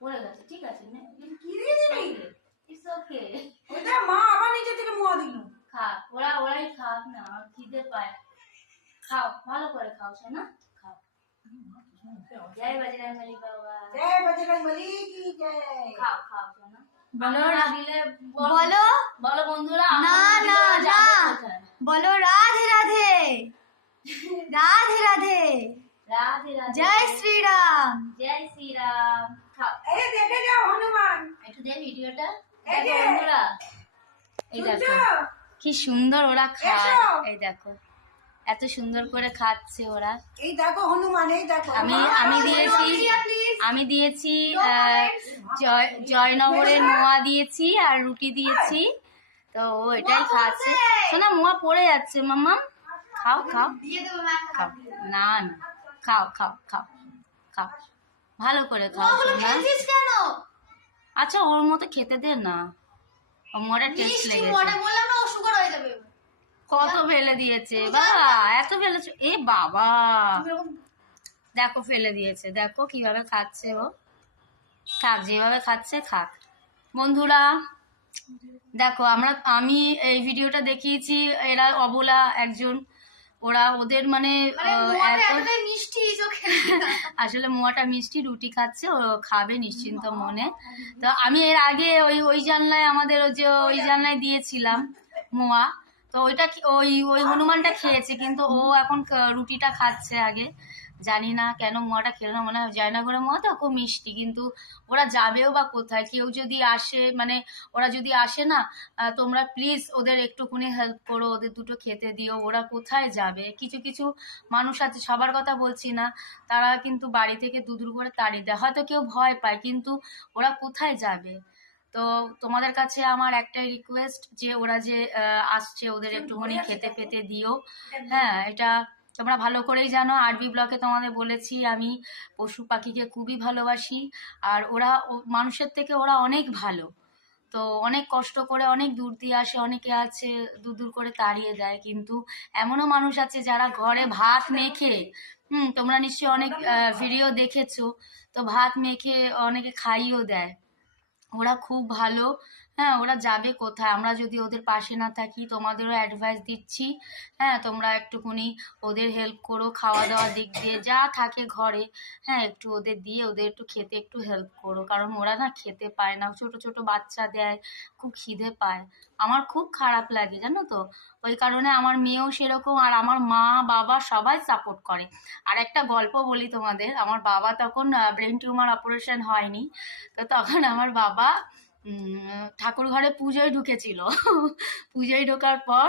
পড়ে গেছে, ঠিক আছে নে। কি দিয়েছিস? It's okay. ওটা মা আবার নিচে থেকে মোয়া দিল। খা, ওরাই খাক না, আমার খিদে পায়। খাও, ভালো করে খাও শোনা, খাও। জয় বজরংবলী বাবা। জয় বজরংবলী কি জয়। খাও খাও শোনা। বলো না দিলে বলো বলো বন্ধুরা, না আমার না দিলে না যাবে কোথায়? বলো রাধে রাধে রাধে রাধে রাধে রাধে। জয় শ্রীরাম। জয় শ্রীরাম। খাও, এই দেখে যাও হনুমান। একটু দে ভিডিওটা। এই দেখো যে। বন্ধুরা, এই শুনছো? দেখো কি সুন্দর ওরা খায়। এসো। এই দেখো এত সুন্দর করে খাচ্ছে ওরা। এই দেখো হনুমান, এই দেখো। আমি দিয়েছি জয়নগরের মোয়া দিয়েছি আর রুটি দিয়েছি, তো ও এটাই খাচ্ছে। শোনা মোয়া পড়ে যাচ্ছে মাম্মা, খাও খাও খাও। না না, খাও খাও খাও খাও, ভালো করে খাও শোনা। কেন আচ্ছা ওর মতো খেতে দে না, মোয়াটা টেস্ট লেগেছে। বললাম না ও সুগার হয়ে যাবে। কত ফেলে দিয়েছে বাবা, এত ফেলেছে এ বাবা। দেখো ফেলে দিয়েছে, দেখো কিভাবে খাচ্ছে ও। থাক, যেভাবে খাচ্ছে খাক। বন্ধুরা দেখো আমি এই ভিডিওটা দেখিয়েছি, এরা অবলা একজন, ওরা ওদের মানে মিষ্টি আসলে মোয়াটা মিষ্টি, রুটি খাচ্ছে, ও খাবে নিশ্চিন্ত মনে। তো আমি এর আগে ওই জানলায় আমাদের ওই জানলায় দিয়েছিলাম মোয়া, তো ওইটা ওই হনুমানটা খেয়েছে, কিন্তু ও এখন রুটিটা খাচ্ছে আগে। জানি না কেন মোয়াটা খেলো না, মনে হয় জয়নগরের মোয়া তো খুব মিষ্টি। কিন্তু ওরা যাবেও বা কোথায়, কেউ যদি আসে মানে ওরা যদি আসে না, তোমরা প্লিজ ওদের একটুখানি হেল্প করো, ওদের দুটো খেতে দিও। ওরা কোথায় যাবে? কিছু কিছু মানুষ আছে, সবার কথা বলছি না, তারা কিন্তু বাড়ি থেকে দূর করে তাড়িয়ে দেয়, হয়তো কেউ ভয় পায়, কিন্তু ওরা কোথায় যাবে? তো তোমাদের কাছে আমার একটাই রিকোয়েস্ট, যে ওরা যে আসছে ওদের একটুখানি খেতে পেতে দিও। হ্যাঁ, এটা তোমরা ভালো করেই জানো, আরবি ব্লকে তোমাদের বলেছি আমি পশু পাখিকে খুবই ভালোবাসি, আর ওরা মানুষের থেকে ওরা অনেক ভালো। তো অনেক কষ্ট করে অনেক দূর দিয়ে আসে, অনেকে আছে দূর দূর করে তাড়িয়ে দেয়, কিন্তু এমনও মানুষ আছে যারা ঘরে ভাত মেখে, তোমরা নিশ্চয়ই অনেক ভিডিও দেখেছো, তো ভাত মেখে অনেকে খাইয়েও দেয়। ওরা খুব ভালো। হ্যাঁ, ওরা যাবে কোথায় আমরা যদি ওদের পাশে না থাকি? তোমাদেরও অ্যাডভাইস দিচ্ছি, হ্যাঁ তোমরা একটুখানি ওদের হেল্প করো, খাওয়া দাওয়ার দিক দিয়ে যা থাকে ঘরে, হ্যাঁ একটু ওদের দিয়ে ওদের একটু খেতে একটু হেল্প করো, কারণ ওরা না খেতে পায় না, ছোট ছোট বাচ্চা দেয়, খুব খিদে পায়। আমার খুব খারাপ লাগে জানো তো, ওই কারণে আমার মেয়েও সেরকম, আর আমার মা বাবা সবাই সাপোর্ট করে। আর একটা গল্প বলি তোমাদের, আমার বাবা তখন ব্রেন টিউমার অপারেশন হয়নি, তো তখন আমার বাবা ঠাকুর ঘরে পুজোয় ঢুকেছিল। পুজোয় ঢোকার পর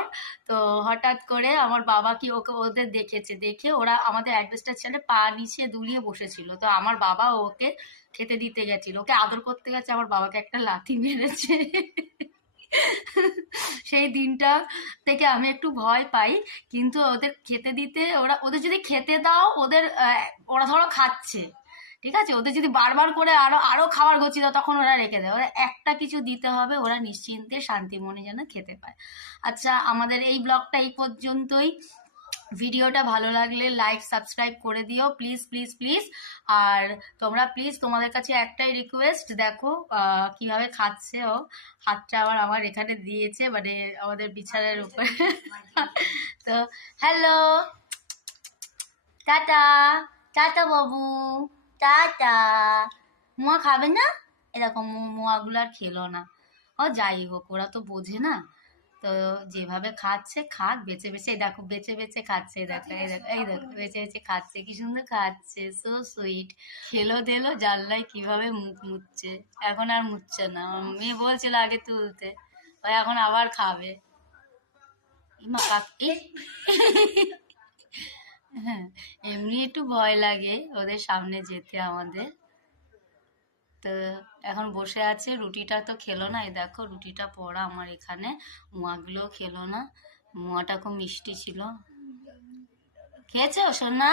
তো হঠাৎ করে আমার বাবা কি ওদের দেখেছে, দেখে ওরা আমাদের অ্যাডভেস্টার ছেড়ে পা নিচে দুলিয়ে বসেছিল, তো আমার বাবা ওকে খেতে দিতে গেছিল, ওকে আদর করতে গেছে, আমার বাবাকে একটা লাথি মেরেছে। সেই দিনটা থেকে আমি একটু ভয় পাই, কিন্তু ওদের খেতে দিতে, ওদের যদি খেতে দাও, ওরা ধরো খাচ্ছে, ঠিক আছে, ওদের যদি বারবার করে আরো খাবার গচ্ছি দাও, তখন ওরা রেখে দেয়। ওরা একটা কিছু দিতে হবে, ওরা নিশ্চিন্তে শান্তি মনে যেন খেতে পায়। আচ্ছা, আমাদের এই ব্লগটা এই পর্যন্তই। ভিডিওটা ভালো লাগলে লাইক সাবস্ক্রাইব করে দিও প্লিজ প্লিজ প্লিজ। আর তোমরা প্লিজ, তোমাদের কাছে একটাই রিকোয়েস্ট, দেখো কিভাবে খাচ্ছে ও, হাতটা আবার আমার এখানে দিয়েছে, মানে আমাদের বিছানার উপরে। তো হ্যালো, টাটা, টাটা বাবু, টাটা। মোয়া খাবে না? এরকম মোয়াগুলো আর খেলো না। ও যাই হোক, ওরা তো বোঝে না, তো যেভাবে খাচ্ছে খাক, বেঁচে বেঁচে, দেখো বেঁচে বেঁচে খাচ্ছে, দেখো এই দেখো এই দেখো বেঁচে বেঁচে খাচ্ছে, কি সুন্দর খাচ্ছে, সো সুইট। খেলো দিলো জানলায় কিভাবে মুখ মুচ্ছে, এখন আর মুচ্ছে না, মেয়ে বলছিল আগে তুলতে, ওই এখন আবার খাবে। ইমা কাকি। হ্যাঁ, এমনি একটু ভয় লাগে ওদের সামনে যেতে আমাদের। তো এখন বসে আছে, রুটিটা তো খেলো না, এই দেখো রুটিটা পড়া আমার এখানে, মোয়াগুলো খেলো না, মোয়াটা খুব মিষ্টি ছিল। খেয়েছো সোনা?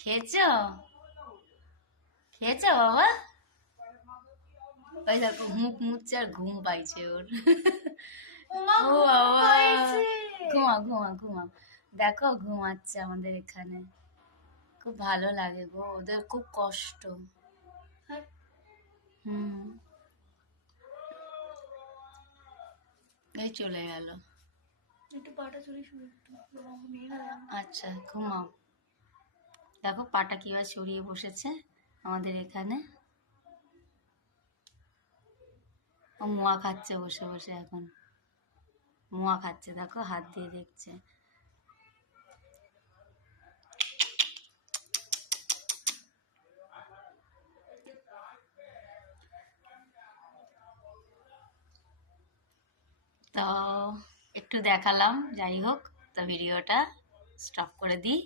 খেয়েছো? খেয়েছো বাবা? ওই দেখো মুখ মুচ্ছে আর ঘুম পাইছে ওর। ও বাবা, ঘুমা ঘুমা ঘুমা, দেখো ঘুমাচ্ছে আমাদের এখানে। খুব ভালো লাগে গো, ওদের খুব কষ্ট। হুম, এই চলে গেল। একটু পাটা চড়ি শুরু আচ্ছা, ঘুমাও। দেখো পাটা কিভাবে ছড়িয়ে বসেছে আমাদের এখানে। ও মোয়া খাচ্ছে বসে বসে এখন, মোয়া খাচ্ছে, দেখো হাত দিয়ে দেখছে। তো একটু দেখালাম, যাই হোক, তো ভিডিওটা স্টপ করে দিই।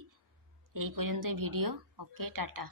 এই পর্যন্তই ভিডিও। ওকে, টাটা।